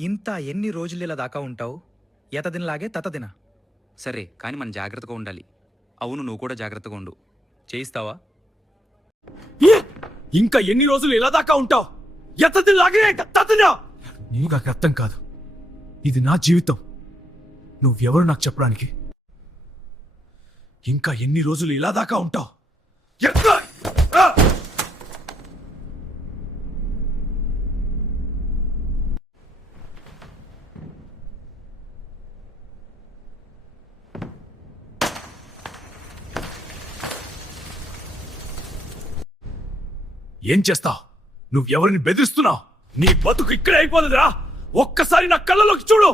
ఇంత ఎన్ని రోజులు ఇలా దాకా ఉంటావు? ఎతదినలాగే తతదిన. సరే కానీ మనం జాగ్రత్తగా ఉండాలి. అవును, నువ్వు కూడా జాగ్రత్తగా ఉండు. చేయిస్తావా? ఇంకా ఎన్ని రోజులు ఇలా దాకా ఉంటావు? నీవు నాకు అర్థం కాదు. ఇది నా జీవితం, నువ్వెవరు నాకు చెప్పడానికి? ఇంకా ఎన్ని రోజులు ఇలా దాకా ఉంటావు? ఏం చేస్తావు? నువ్వెవరిని బెదిరిస్తున్నావు? నీ బతుకు ఇక్కడే అయిపోతుందిరా. ఒక్కసారి నా కళ్ళలోకి చూడు.